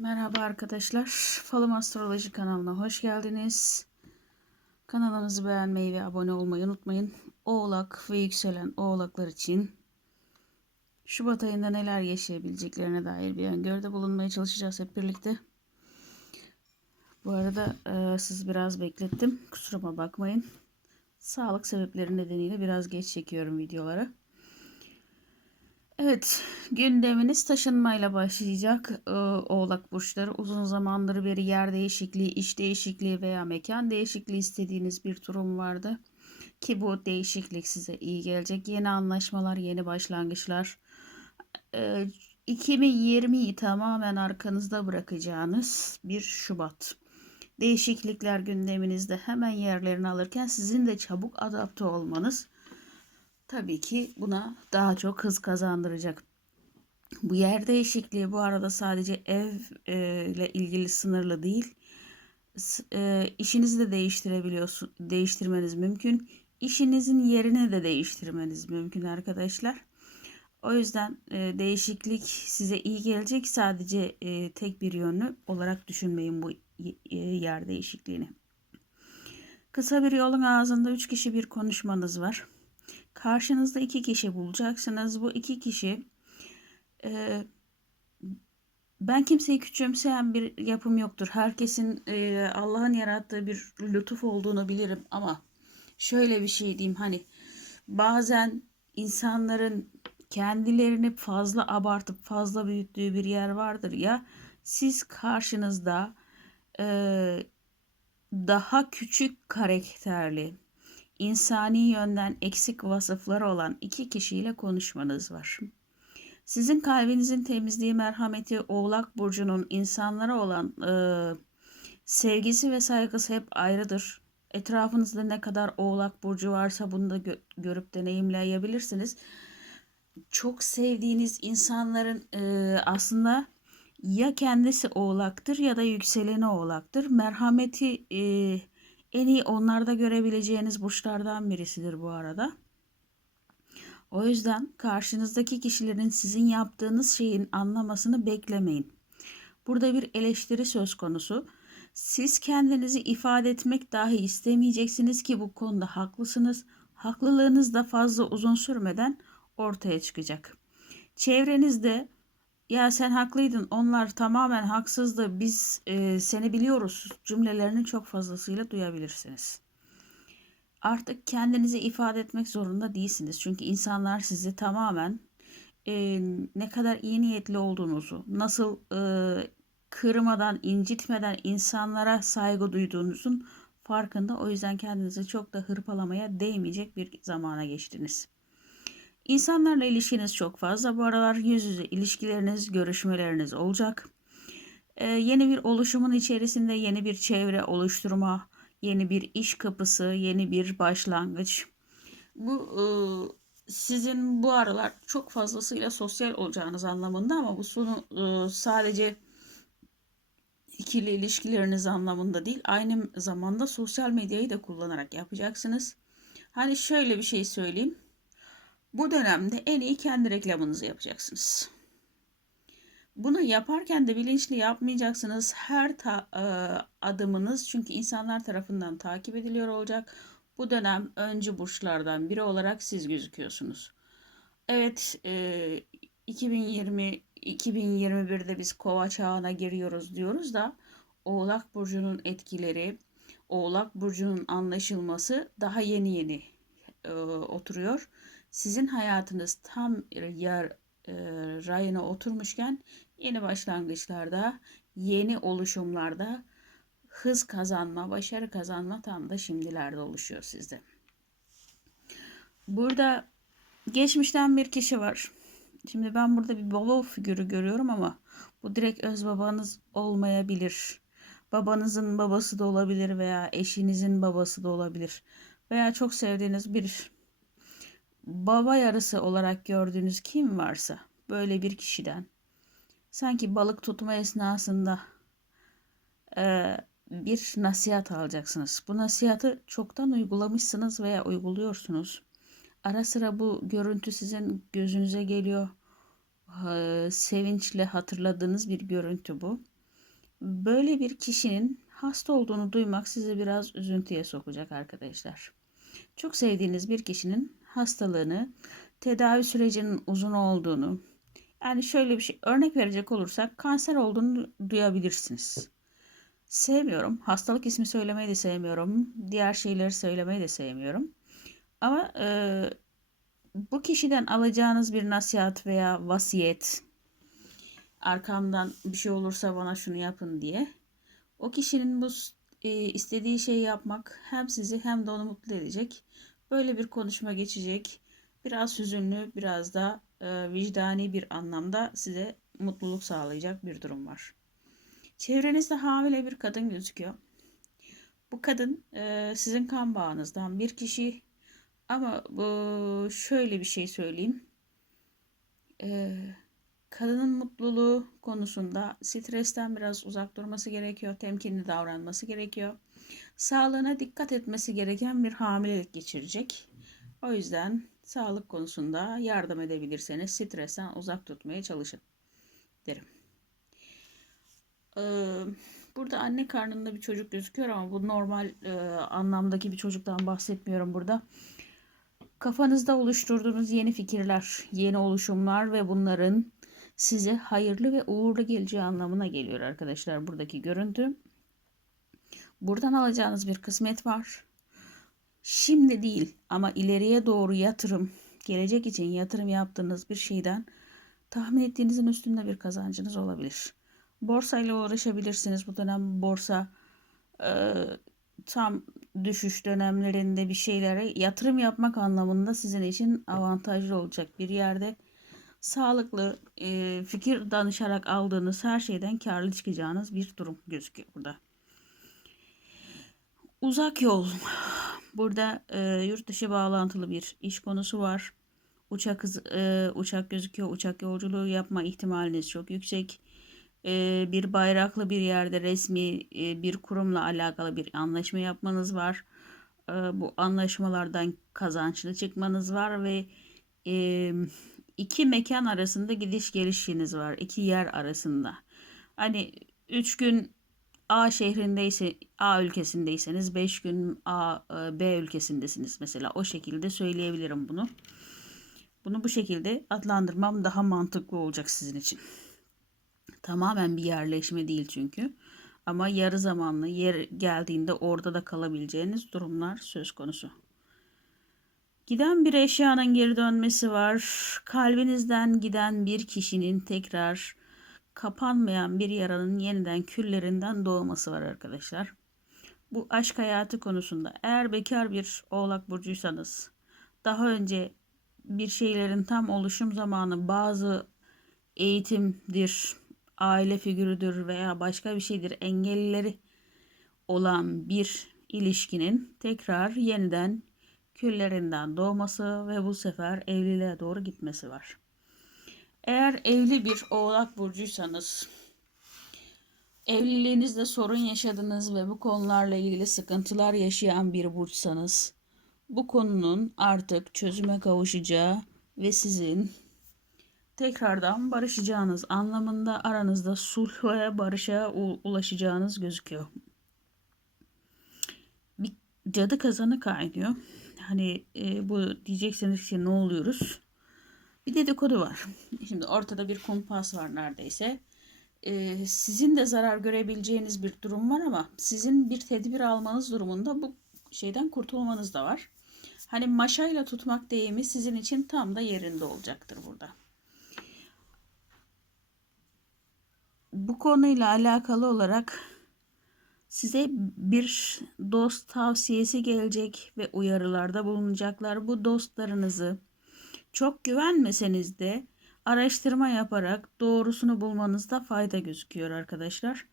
Merhaba arkadaşlar. Falım Astroloji kanalına hoş geldiniz. Kanalımızı beğenmeyi ve abone olmayı unutmayın. Oğlak ve yükselen oğlaklar için Şubat ayında neler yaşayabileceklerine dair bir öngörüde bulunmaya çalışacağız hep birlikte. Bu arada e, sizi biraz beklettim. Kusuruma bakmayın. Sağlık sebepleri nedeniyle biraz geç çekiyorum videoları. Evet, gündeminiz taşınmayla başlayacak. Ee, Oğlak burçları uzun zamandır beri yer değişikliği, iş değişikliği veya mekan değişikliği istediğiniz bir durum vardı. Ki bu değişiklik size iyi gelecek. Yeni anlaşmalar, yeni başlangıçlar. Ee, 2020'yi tamamen arkanızda bırakacağınız bir Şubat. Değişiklikler gündeminizde hemen yerlerini alırken sizin de çabuk adapte olmanız tabii ki buna daha çok hız kazandıracak. Bu yer değişikliği bu arada sadece ev e, ile ilgili sınırlı değil. E, de değiştirebiliyorsun, değiştirmeniz mümkün. İşinizin yerini de değiştirmeniz mümkün arkadaşlar. O yüzden e, değişiklik size iyi gelecek. Sadece e, tek bir yönlü olarak düşünmeyin bu e, yer değişikliğini. Kısa bir yolun ağzında üç kişi bir konuşmanız var. Karşınızda iki kişi bulacaksınız. Bu iki kişi e, ben kimseyi küçümseyen bir yapım yoktur. Herkesin e, Allah'ın yarattığı bir lütuf olduğunu bilirim ama şöyle bir şey diyeyim hani bazen insanların kendilerini fazla abartıp fazla büyüttüğü bir yer vardır ya siz karşınızda e, daha küçük karakterli insani yönden eksik vasıfları olan iki kişiyle konuşmanız var. Sizin kalbinizin temizliği, merhameti, Oğlak Burcu'nun insanlara olan e, sevgisi ve saygısı hep ayrıdır. Etrafınızda ne kadar Oğlak Burcu varsa bunu da gö- görüp deneyimleyebilirsiniz. Çok sevdiğiniz insanların e, aslında ya kendisi Oğlaktır ya da yükseleni Oğlaktır. Merhameti e, en iyi onlarda görebileceğiniz burçlardan birisidir bu arada. O yüzden karşınızdaki kişilerin sizin yaptığınız şeyin anlamasını beklemeyin. Burada bir eleştiri söz konusu. Siz kendinizi ifade etmek dahi istemeyeceksiniz ki bu konuda haklısınız. Haklılığınız da fazla uzun sürmeden ortaya çıkacak. Çevrenizde ya sen haklıydın onlar tamamen haksızdı biz e, seni biliyoruz cümlelerini çok fazlasıyla duyabilirsiniz. Artık kendinizi ifade etmek zorunda değilsiniz. Çünkü insanlar sizi tamamen e, ne kadar iyi niyetli olduğunuzu, nasıl e, kırmadan, incitmeden insanlara saygı duyduğunuzun farkında. O yüzden kendinizi çok da hırpalamaya değmeyecek bir zamana geçtiniz. İnsanlarla ilişkiniz çok fazla. Bu aralar yüz yüze ilişkileriniz, görüşmeleriniz olacak. Ee, yeni bir oluşumun içerisinde yeni bir çevre oluşturma, yeni bir iş kapısı, yeni bir başlangıç. Bu e, sizin bu aralar çok fazlasıyla sosyal olacağınız anlamında ama bu sonu e, sadece ikili ilişkileriniz anlamında değil, aynı zamanda sosyal medyayı da kullanarak yapacaksınız. Hani şöyle bir şey söyleyeyim. Bu dönemde en iyi kendi reklamınızı yapacaksınız. Bunu yaparken de bilinçli yapmayacaksınız. Her ta- e, adımınız çünkü insanlar tarafından takip ediliyor olacak. Bu dönem öncü burçlardan biri olarak siz gözüküyorsunuz. Evet, e, 2020 2021'de biz Kova çağına giriyoruz diyoruz da Oğlak burcunun etkileri, Oğlak burcunun anlaşılması daha yeni yeni e, oturuyor. Sizin hayatınız tam yer e, rayına oturmuşken yeni başlangıçlarda, yeni oluşumlarda hız kazanma, başarı kazanma tam da şimdilerde oluşuyor sizde. Burada geçmişten bir kişi var. Şimdi ben burada bir baba figürü görüyorum ama bu direkt öz babanız olmayabilir. Babanızın babası da olabilir veya eşinizin babası da olabilir. Veya çok sevdiğiniz bir baba yarısı olarak gördüğünüz kim varsa böyle bir kişiden sanki balık tutma esnasında e, bir nasihat alacaksınız. Bu nasihatı çoktan uygulamışsınız veya uyguluyorsunuz. Ara sıra bu görüntü sizin gözünüze geliyor. E, sevinçle hatırladığınız bir görüntü bu. Böyle bir kişinin hasta olduğunu duymak sizi biraz üzüntüye sokacak arkadaşlar. Çok sevdiğiniz bir kişinin hastalığını, tedavi sürecinin uzun olduğunu, yani şöyle bir şey örnek verecek olursak kanser olduğunu duyabilirsiniz. Sevmiyorum. Hastalık ismi söylemeyi de sevmiyorum. Diğer şeyleri söylemeyi de sevmiyorum. Ama e, bu kişiden alacağınız bir nasihat veya vasiyet, arkamdan bir şey olursa bana şunu yapın diye. O kişinin bu e, istediği şeyi yapmak hem sizi hem de onu mutlu edecek. Böyle bir konuşma geçecek. Biraz hüzünlü, biraz da e, vicdani bir anlamda size mutluluk sağlayacak bir durum var. Çevrenizde hamile bir kadın gözüküyor. Bu kadın e, sizin kan bağınızdan bir kişi ama bu şöyle bir şey söyleyeyim. E, kadının mutluluğu konusunda stresten biraz uzak durması gerekiyor. Temkinli davranması gerekiyor. Sağlığına dikkat etmesi gereken bir hamilelik geçirecek. O yüzden sağlık konusunda yardım edebilirseniz stresten uzak tutmaya çalışın derim. Ee, burada anne karnında bir çocuk gözüküyor ama bu normal e, anlamdaki bir çocuktan bahsetmiyorum burada. Kafanızda oluşturduğunuz yeni fikirler, yeni oluşumlar ve bunların size hayırlı ve uğurlu geleceği anlamına geliyor arkadaşlar buradaki görüntü. Buradan alacağınız bir kısmet var. Şimdi değil ama ileriye doğru yatırım, gelecek için yatırım yaptığınız bir şeyden tahmin ettiğinizin üstünde bir kazancınız olabilir. Borsa ile uğraşabilirsiniz. Bu dönem borsa e, tam düşüş dönemlerinde bir şeylere yatırım yapmak anlamında sizin için avantajlı olacak bir yerde sağlıklı e, fikir danışarak aldığınız her şeyden karlı çıkacağınız bir durum gözüküyor burada. Uzak yol. Burada e, yurt dışı bağlantılı bir iş konusu var. Uçak e, uçak gözüküyor. Uçak yolculuğu yapma ihtimaliniz çok yüksek. E, bir bayraklı bir yerde resmi e, bir kurumla alakalı bir anlaşma yapmanız var. E, bu anlaşmalardan kazançlı çıkmanız var ve e, iki mekan arasında gidiş gelişiniz var. iki yer arasında. Hani üç gün A şehrindeyse A ülkesindeyseniz 5 gün A e, B ülkesindesiniz mesela o şekilde söyleyebilirim bunu. Bunu bu şekilde adlandırmam daha mantıklı olacak sizin için. Tamamen bir yerleşme değil çünkü. Ama yarı zamanlı yer geldiğinde orada da kalabileceğiniz durumlar söz konusu. Giden bir eşyanın geri dönmesi var. Kalbinizden giden bir kişinin tekrar kapanmayan bir yaranın yeniden küllerinden doğması var arkadaşlar. Bu aşk hayatı konusunda eğer bekar bir oğlak burcuysanız daha önce bir şeylerin tam oluşum zamanı bazı eğitimdir, aile figürüdür veya başka bir şeydir engellileri olan bir ilişkinin tekrar yeniden küllerinden doğması ve bu sefer evliliğe doğru gitmesi var. Eğer evli bir oğlak burcuysanız, evliliğinizde sorun yaşadınız ve bu konularla ilgili sıkıntılar yaşayan bir burçsanız, bu konunun artık çözüme kavuşacağı ve sizin tekrardan barışacağınız anlamında aranızda sulh ve barışa ulaşacağınız gözüküyor. Bir cadı kazanı kaynıyor. Hani e, bu diyeceksiniz ki ne oluyoruz? Bir dedikodu var. Şimdi ortada bir kumpas var neredeyse. Ee, sizin de zarar görebileceğiniz bir durum var ama sizin bir tedbir almanız durumunda bu şeyden kurtulmanız da var. Hani maşayla tutmak deyimi sizin için tam da yerinde olacaktır burada. Bu konuyla alakalı olarak size bir dost tavsiyesi gelecek ve uyarılarda bulunacaklar. Bu dostlarınızı çok güvenmeseniz de araştırma yaparak doğrusunu bulmanızda fayda gözüküyor arkadaşlar.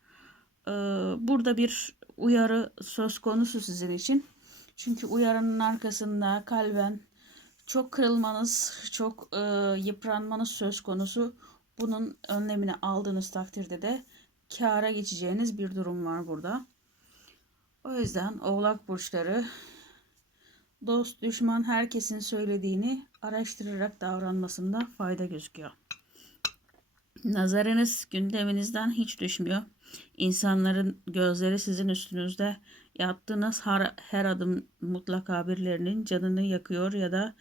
Ee, burada bir uyarı söz konusu sizin için. Çünkü uyarının arkasında kalben çok kırılmanız, çok e, yıpranmanız söz konusu. Bunun önlemini aldığınız takdirde de kâra geçeceğiniz bir durum var burada. O yüzden oğlak burçları dost düşman herkesin söylediğini araştırarak davranmasında fayda gözüküyor. Nazarınız gündeminizden hiç düşmüyor. İnsanların gözleri sizin üstünüzde. Yaptığınız her, her adım mutlaka birilerinin canını yakıyor ya da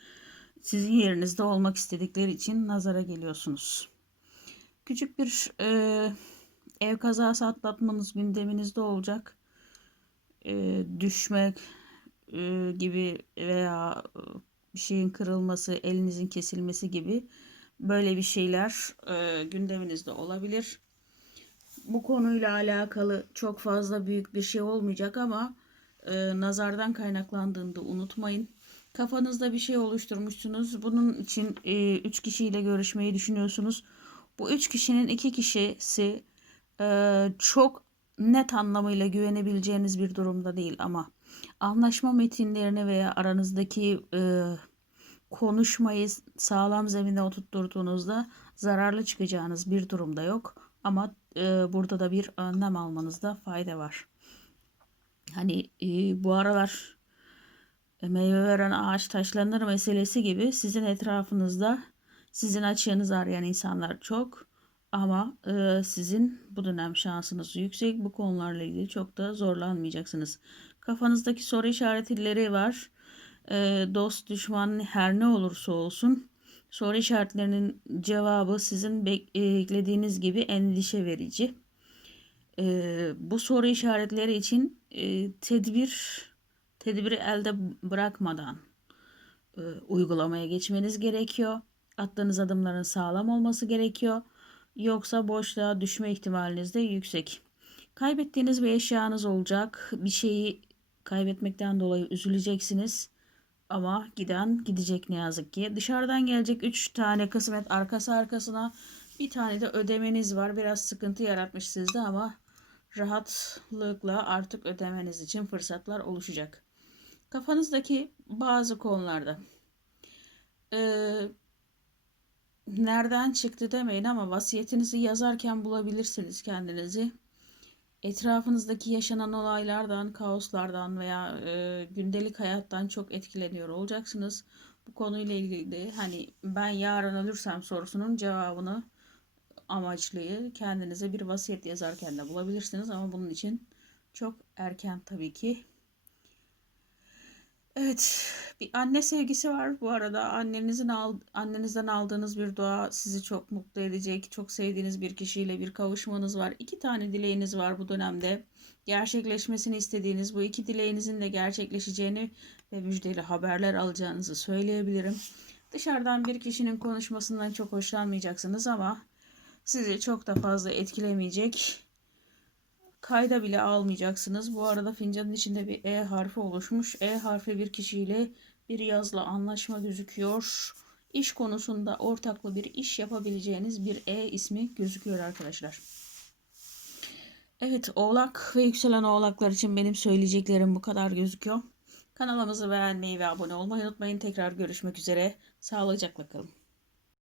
sizin yerinizde olmak istedikleri için nazara geliyorsunuz. Küçük bir e, ev kazası atlatmanız gündeminizde olacak. E, düşmek e, gibi veya e, bir şeyin kırılması, elinizin kesilmesi gibi böyle bir şeyler e, gündeminizde olabilir. Bu konuyla alakalı çok fazla büyük bir şey olmayacak ama e, nazardan kaynaklandığında unutmayın. Kafanızda bir şey oluşturmuşsunuz. Bunun için e, üç kişiyle görüşmeyi düşünüyorsunuz. Bu üç kişinin iki kişisi e, çok net anlamıyla güvenebileceğiniz bir durumda değil ama anlaşma metinlerini veya aranızdaki e, konuşmayı sağlam zemine oturtturduğunuzda zararlı çıkacağınız bir durumda yok. Ama e, burada da bir önlem almanızda fayda var. Hani e, bu aralar e, meyve veren ağaç taşlanır meselesi gibi sizin etrafınızda sizin açığınızı arayan insanlar çok. Ama e, sizin bu dönem şansınız yüksek. Bu konularla ilgili çok da zorlanmayacaksınız. Kafanızdaki soru işaretleri var. E, dost, düşman her ne olursa olsun soru işaretlerinin cevabı sizin beklediğiniz gibi endişe verici. E, bu soru işaretleri için e, tedbir tedbiri elde bırakmadan e, uygulamaya geçmeniz gerekiyor. Attığınız adımların sağlam olması gerekiyor. Yoksa boşluğa düşme ihtimaliniz de yüksek. Kaybettiğiniz bir eşyanız olacak. Bir şeyi kaybetmekten dolayı üzüleceksiniz. Ama giden gidecek ne yazık ki. Dışarıdan gelecek 3 tane kısmet arkası arkasına. Bir tane de ödemeniz var. Biraz sıkıntı yaratmış sizde ama rahatlıkla artık ödemeniz için fırsatlar oluşacak. Kafanızdaki bazı konularda ee, nereden çıktı demeyin ama vasiyetinizi yazarken bulabilirsiniz kendinizi. Etrafınızdaki yaşanan olaylardan, kaoslardan veya e, gündelik hayattan çok etkileniyor olacaksınız. Bu konuyla ilgili de hani ben yarın ölürsem sorusunun cevabını amaçlıyı kendinize bir vasiyet yazarken de bulabilirsiniz ama bunun için çok erken tabii ki. Evet, bir anne sevgisi var bu arada. Annenizin al, annenizden aldığınız bir dua sizi çok mutlu edecek. Çok sevdiğiniz bir kişiyle bir kavuşmanız var. İki tane dileğiniz var bu dönemde. Gerçekleşmesini istediğiniz bu iki dileğinizin de gerçekleşeceğini ve müjdeli haberler alacağınızı söyleyebilirim. Dışarıdan bir kişinin konuşmasından çok hoşlanmayacaksınız ama sizi çok da fazla etkilemeyecek kayda bile almayacaksınız. Bu arada fincanın içinde bir E harfi oluşmuş. E harfi bir kişiyle bir yazla anlaşma gözüküyor. İş konusunda ortaklı bir iş yapabileceğiniz bir E ismi gözüküyor arkadaşlar. Evet oğlak ve yükselen oğlaklar için benim söyleyeceklerim bu kadar gözüküyor. Kanalımızı beğenmeyi ve abone olmayı unutmayın. Tekrar görüşmek üzere. Sağlıcakla kalın.